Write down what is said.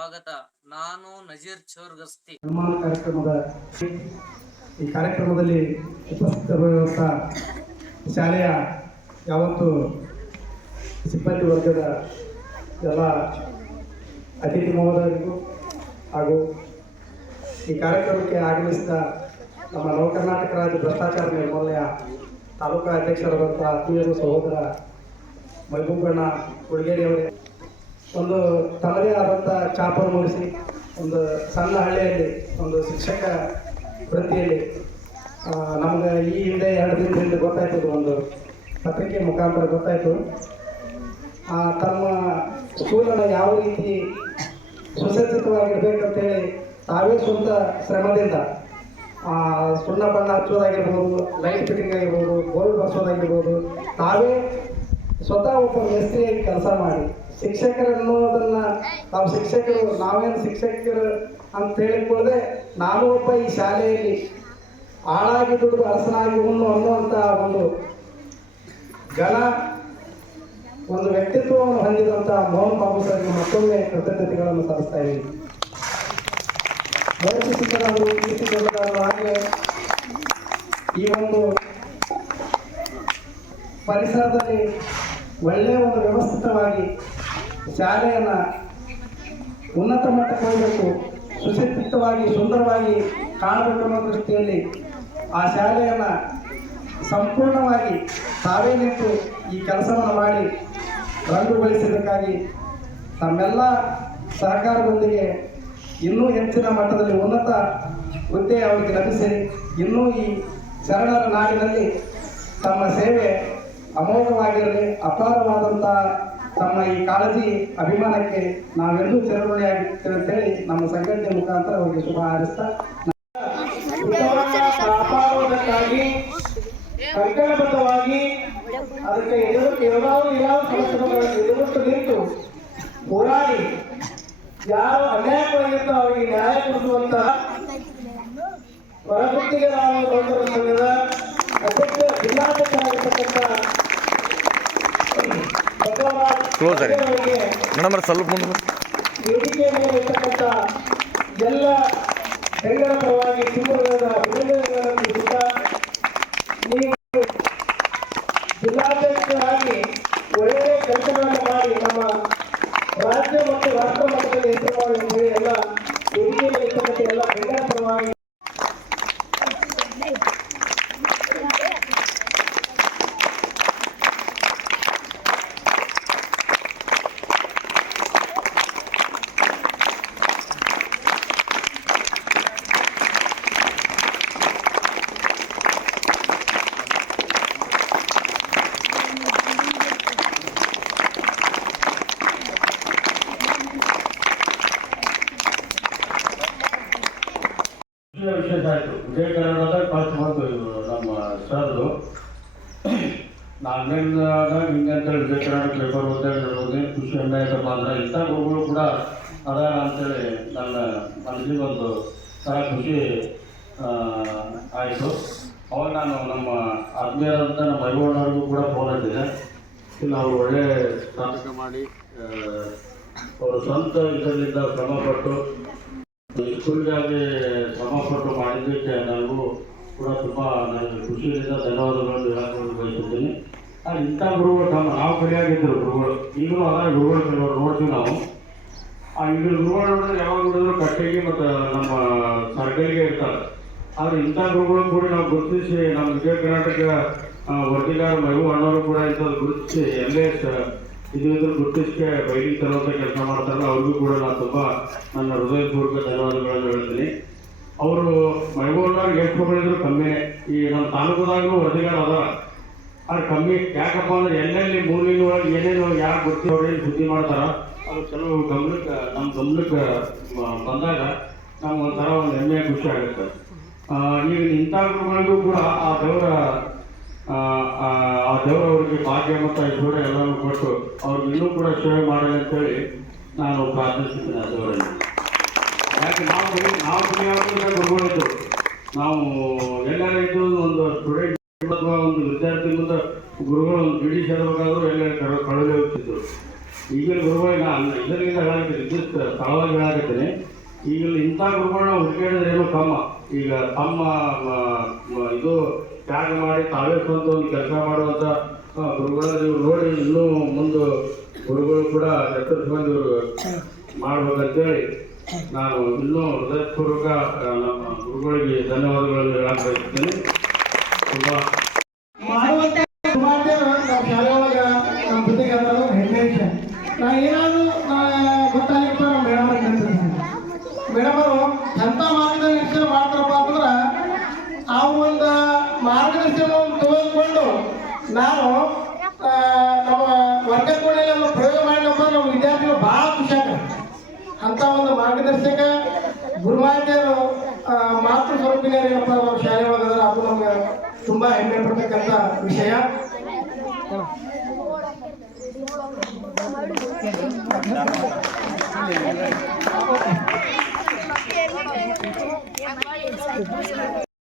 ಸ್ವಾಗತ. ನಾನು ನಜೀರ್ ಚೋರ್ಗಸ್ತಿ. ಈ ಕಾರ್ಯಕ್ರಮದಲ್ಲಿ ಉಪಸ್ಥಿತರಿರುವಂಥ ಶಾಲೆಯ ಯಾವತ್ತು ಸಿಬ್ಬಂದಿ ವರ್ಗದ ಎಲ್ಲ ಅತಿಥಿ ಮಹೋದಯರಿಗೂ ಹಾಗೂ ಈ ಕಾರ್ಯಕ್ರಮಕ್ಕೆ ಆಗಮಿಸಿದ ನಮ್ಮ ನವ ಕರ್ನಾಟಕ ರಾಜ್ಯ ಭ್ರಷ್ಟಾಚಾರ ನಿರ್ಮೂಲನೆಯ ತಾಲೂಕಾ ಅಧ್ಯಕ್ಷರಾದಂಥ ಆತ್ಮೀಯರು ಸಹೋದರ ಮೈಬೂಬಣ್ಣ ಹುಡುಗೇರಿಯವರೇ, ಒಂದು ತಮ್ಮದೇ ಆದಂಥ ಚಾಪನ್ನು ಮೂಡಿಸಿ ಒಂದು ಸಣ್ಣ ಹಳ್ಳಿಯಲ್ಲಿ ಒಂದು ಶಿಕ್ಷಕ ವೃತ್ತಿಯಲ್ಲಿ ನಮಗೆ ಈ ಹಿಂದೆ 2 ದಿನದಿಂದ ಗೊತ್ತಾಯ್ತದೆ, ಒಂದು ಪತ್ರಿಕೆ ಮುಖಾಂತರ ಗೊತ್ತಾಯಿತು. ತಮ್ಮ ಸ್ಕೂಲನ್ನು ಯಾವ ರೀತಿ ಸುಸಜ್ಜಿತವಾಗಿರ್ಬೇಕಂತೇಳಿ ತಾವೇ ಸ್ವಂತ ಶ್ರಮದಿಂದ ಸುಣ್ಣ ಬಣ್ಣ ಹಚ್ಚೋದಾಗಿರ್ಬೋದು, ಲೈಟ್ ಫಿಟ್ಟಿಂಗ್ ಆಗಿರ್ಬೋದು, ಬೋರ್ಡ್ ಬರ್ಸೋದಾಗಿರ್ಬೋದು, ತಾವೇ ಸ್ವತಃ ಒಬ್ಬ ಮೇಸ್ತ್ರಿಯಾಗಿ ಕೆಲಸ ಮಾಡಿ ಶಿಕ್ಷಕರನ್ನೋದನ್ನು ನಾವು ಶಿಕ್ಷಕರು ನಾವೇನು ಶಿಕ್ಷಕರು ಅಂತ ಹೇಳಿಕೊಳ್ಳದೆ ನಾನು ಒಬ್ಬ ಈ ಶಾಲೆಯಲ್ಲಿ ಆಳಾಗಿ ದುಡಿದು ಅರಸನಾಗಿ ಉಣ್ಣು ಅನ್ನುವಂಥ ಒಂದು ಒಂದು ವ್ಯಕ್ತಿತ್ವವನ್ನು ಹೊಂದಿದಂಥ ಮೋಹನ್ ಬಾಬು ಸರ್ಗೆ ಮತ್ತೊಮ್ಮೆ ಕೃತಜ್ಞತೆಗಳನ್ನು ಸಲ್ಲಿಸ್ತಾ ಇದ್ದೀವಿ. ಮೋಹಿಸಿದ್ದವರು ಕೀರ್ತಿಗೊಂಡವರು ಹಾಗೆ ಈ ಒಂದು ಪರಿಸರದಲ್ಲಿ ಒಳ್ಳೆಯ ಒಂದು ವ್ಯವಸ್ಥಿತವಾಗಿ ಶಾಲೆಯನ್ನು ಉನ್ನತ ಮಟ್ಟಕ್ಕೆ ಹೋಗಬೇಕು, ಸುಸಜ್ಜಿತವಾಗಿ ಸುಂದರವಾಗಿ ಕಾಣಬೇಕು ಅನ್ನೋ ದೃಷ್ಟಿಯಲ್ಲಿ ಆ ಶಾಲೆಯನ್ನು ಸಂಪೂರ್ಣವಾಗಿ ತಾವೇ ನಿಂತು ಈ ಕೆಲಸವನ್ನು ಮಾಡಿ ರಂಗುಗೊಳಿಸಬೇಕಾಗಿ ತಮ್ಮೆಲ್ಲ ಸಹಕಾರದೊಂದಿಗೆ ಇನ್ನೂ ಹೆಚ್ಚಿನ ಮಟ್ಟದಲ್ಲಿ ಉನ್ನತ ಹುದ್ದೆ ಅವರಿಗೆ ಲಭಿಸಿ ಇನ್ನೂ ಈ ಶರಣರ ನಾಡಿನಲ್ಲಿ ತಮ್ಮ ಸೇವೆ ಅಮೋಘವಾಗಿರಲಿ, ಅಪಾರವಾದಂಥ ತಮ್ಮ ಈ ಕಾಳಜಿ ಅಭಿಮಾನಕ್ಕೆ ನಾವೆಲ್ಲೂ ಚಿರಋಣಿಯಾಗಿರ್ತೇವೆ ಅಂತೇಳಿ ನಮ್ಮ ಸಂಘಟನೆ ಮುಖಾಂತರ ಅವರಿಗೆ ಶುಭ ಹಾರೈಸ್ತಾ ಕಾಪಾಡುವುದಕ್ಕಾಗಿ ಕೈಕಳಬದ್ಧವಾಗಿ ಅದಕ್ಕೆ ಎದುರುಟ್ಟು ನಿಂತು ಹೋರಾಡಿ ಯಾರು ಅನ್ಯಾಯವಾಗಿರ್ತೋ ಅವರಿಗೆ ನ್ಯಾಯ ಕೊಡಿಸುವಂತ ಹೊರಗುತ್ತಿಗೆ ನಾವು ರೈತರ ಸಂಘದ ಅಧ್ಯಕ್ಷ ಜಿಲ್ಲಾಧ್ಯಕ್ಷರಾಗಿರ್ತಕ್ಕಂಥ ವೇದಿಕೆ ಮೇಲೆ ಇರ್ತಕ್ಕಂಥ ಎಲ್ಲ ಹೆಂಗರ ಪರವಾಗಿ ತಿಂಗಳ ಅಭಿನಂದನೆಗಳನ್ನು ನೀವು ಜಿಲ್ಲಾಧ್ಯಕ್ಷರಾಗಿ ಒಳ್ಳೆಯ ಕೆಲಸಗಳನ್ನು ಮಾಡಿ ನಮ್ಮ ರಾಜ್ಯ ಮತ್ತು ರಾಷ್ಟ್ರ ಮಟ್ಟದಲ್ಲಿ ಹೆಸರು ಮಾಡಿ ಎಲ್ಲ ವೇದಿಕೆಯಲ್ಲಿ ಇರ್ತಕ್ಕಂಥ ಎಲ್ಲ ಹೆಂಗರ ಪರವಾಗಿ ವಿಶೇಷ ಆಯಿತು. ವಿಜಯ ಕನ್ನಡದಾಗ ಫಸ್ಟ್ ಬಂತು ನಮ್ಮ ಸರ್ದು. ನಾಲ್ಕನೇದಾಗ ಹಿಂಗಂತೇಳಿ ವಿಜಯ ಕನ್ನಡ ಪೇಪರ್ ಓದಿ ಖುಷಿ ಹೆಮ್ಮೆ ಆಯ್ತಪ್ಪ ಅಂದ್ರೆ ಇಂಥ ಗುರುಗಳು ಕೂಡ ಅದಾರ ಅಂತೇಳಿ ನನ್ನ ಮನಸ್ಸಿಗೆ ಒಂದು ಥರ ಖುಷಿ ಆಯಿತು. ಅವಾಗ ನಾನು ನಮ್ಮ ಆತ್ಮೀಯರಾದಂಥ ನಮ್ಮ ಮೈಗೌಡವ್ರಿಗೂ ಕೂಡ ಫೋನ್ ಹಚ್ಚಿದೆ. ಇಲ್ಲ ಅವರು ಒಳ್ಳೆ ನಾಟಕ ಮಾಡಿ ಅವರು ಸ್ವಂತ ಇದರಿಂದ ಶ್ರಮಪಟ್ಟು ಸ್ಕೂಲ್ಗಾಗಿ ಶ್ರಮಪಟ್ಟು ಮಾಡಿದ್ದಕ್ಕೆ ನನಗೂ ಕೂಡ ತುಂಬ ನನಗೆ ಖುಷಿಯಿಂದ ಧನ್ಯವಾದಗಳನ್ನು ಹೇಳಕ್ಕೆ ಬಯಸುತ್ತೀನಿ. ಇಂಥ ಗುರುಗಳು ನಾವು ಕಲಿಯಾಗಿದ್ದರು ಗುರುಗಳು, ಈಗಲೂ ಅದ ಗುರುಗಳು ಕೆಲವರು ನೋಡ್ತೀವಿ ನಾವು. ಈಗಿನ ಗುರುಗಳು ನೋಡಿದ್ರೆ ಯಾವಾಗ ನೋಡಿದ್ರು ಕಟ್ಟೆಗೆ ಮತ್ತು ನಮ್ಮ ಸರ್ಕಲ್ಗೆ ಇರ್ತಾರೆ. ಆದರೆ ಇಂಥ ಗುರುಗಳು ಕೂಡ ನಾವು ಗುರುತಿಸಿ ನಮ್ಮ ವಿಜಯ ಕರ್ನಾಟಕ ವರದಿಗಾರ ಮೈಗೂ ಅಣ್ಣವರು ಕೂಡ ಇಂಥದ್ದು ಗುರುತಿಸಿ ಎಲ್ಲೇ ಇದ್ರ ಗುರುತಿಸಿಕೆ ಬೈಲಿಂಗ್ ತರುವಂಥ ಕೆಲಸ ಮಾಡ್ತಾರಲ್ಲ ಅವ್ರಿಗೂ ಕೂಡ ನಾನು ತುಂಬ ನನ್ನ ಹೃದಯಪೂರ್ವಕ ಧನ್ಯವಾದಗಳನ್ನು ಹೇಳ್ತೀನಿ. ಅವರು ಮೈಗೂರಿನವ್ರಿಗೆ ಎಷ್ಟು ಹೊಗಳಿದ್ರು ಕಮ್ಮಿನೇ. ಈ ನಮ್ಮ ತಾಲೂಕದಾಗೂ ವರದಿಗಾರ ಅದಾರ, ಅದು ಕಮ್ಮಿ. ಯಾಕಪ್ಪ ಅಂದ್ರೆ ಎಲ್ಲೆಲ್ಲಿ ಮೂಲಿನ ಒಳಗೆ ಏನೇನು ಯಾರು ಗೊತ್ತಿ ಅವ್ರೇನು ಸುದ್ದಿ ಮಾಡ್ತಾರ ಅದು ಕೆಲವು ನಮ್ಮ ಗಮನಕ್ಕೆ ಬಂದಾಗ ನಮ್ಗೆ ಒಂಥರ ಒಂದು ಹೆಮ್ಮೆಯ ಖುಷಿ ಆಗುತ್ತೆ. ಈಗ ಇಂಥ ಗುರುಗಳಿಗೂ ಕೂಡ ಆ ದೇವರ ಅವರಿಗೆ ಭಾಗ್ಯ ಮತ್ತು ಐಶ್ವರ್ಯ ಎಲ್ಲರೂ ಕೊಟ್ಟು ಅವ್ರಿಗೆ ಇನ್ನೂ ಕೂಡ ಸೇವೆ ಮಾಡಲಿ ಅಂತೇಳಿ ನಾನು ಪ್ರಾರ್ಥಿಸುತ್ತೇನೆ ಆ ದೇವರಲ್ಲಿ. ಯಾಕೆ ನಾವು ಗುರುಗಳಿದ್ದು ನಾವು ಎಲ್ಲರ ಇದ್ದು ಒಂದು ಸ್ಟೂಡೆಂಟ್ ಅಥವಾ ಒಂದು ವಿದ್ಯಾರ್ಥಿ ಮುಂದೆ ಗುರುಗಳು ಒಂದು ಬಿಡಿ ಸೇರಬೇಕಾದ್ರೂ ಎಲ್ಲ ಕಳವಳಿ ಹೋಗ್ತಿದ್ರು. ಈಗಿನ ಗುರುಗಳಿಗೆ ನಾನು ಇದರಿಂದ ಹೇಳಾಕತ್ತೀನಿ, ವಿದ್ಯುತ್ ಸ್ಥಳವಾಗಿ ಹೇಳಾಕತ್ತೀನಿ. ಈಗಲೂ ಇಂಥ ಗುರುಗಳನ್ನ ಹುಡುಕಿದ್ರೆ ಏನೋ ಕಮ್ಮ. ಈಗ ತಮ್ಮ ಇದು ತ್ಯಾಗ ಮಾಡಿ ತಾವೇ ಸ್ವಂತ ಒಂದು ಕೆಲಸ ಮಾಡುವಂಥ ಗುರುಗಳನ್ನ ನೀವು ನೋಡಿ ಇನ್ನೂ ಮುಂದೆ ಗುರುಗಳು ಕೂಡ ಎತ್ತರಿಸ್ಕೊಂಡು ಇವರು ಮಾಡ್ಬೇಕಂತೇಳಿ ನಾನು ಇನ್ನೂ ಹೃದಯಪೂರ್ವಕ ನಮ್ಮ ಗುರುಗಳಿಗೆ ಧನ್ಯವಾದಗಳನ್ನು ಹೇಳಕ್ ಬಯಸ್ತೀನಿ. ತುಂಬ ಮಾಡುವಂತ ನಮ್ಮ ಶಾಲೆ ಒಳಗೆ ನಮ್ಮ ಜೊತೆಗೆ ಹೆಮ್ಮೆ ವಿಷಯ. ನಾ ಏನಾದರೂ ಗೊತ್ತಾಗಿಪ್ಪ ನಮ್ಮ ಮೇಡಮ್ ಮೇಡಮ್ ಅವರು ಎಂಥ ಮಾರ್ಗದರ್ಶನ ಮಾಡ್ತಾರಪ್ಪ ಅಂತಂದ್ರೆ ಆ ಒಂದು ಮಾರ್ಗದರ್ಶನವನ್ನು ತೆಗೆದುಕೊಂಡು ನಾನು ನಮ್ಮ ವರ್ಗಕೋಣೆಯಲ್ಲಿ ಪ್ರಯೋಗ ಮಾಡಿನಪ್ಪ ನಮ್ಮ ವಿದ್ಯಾರ್ಥಿಗಳು ಭಾಳ ಖುಷಿ ಆಗ್ತಾರೆ. ಅಂಥ ಒಂದು ಮಾರ್ಗದರ್ಶಕ ಗುರುಮಾತೆಯರು ಮಾತೃ ಸ್ವರೂಪಿನೇನಪ್ಪ ನಮ್ಮ ಶಾಲೆ ಒಳಗದಾರ, ಅದು ನಮ್ಗೆ ತುಂಬ ಹೆಮ್ಮೆ ಪಡ್ತಕ್ಕಂಥ ವಿಷಯ.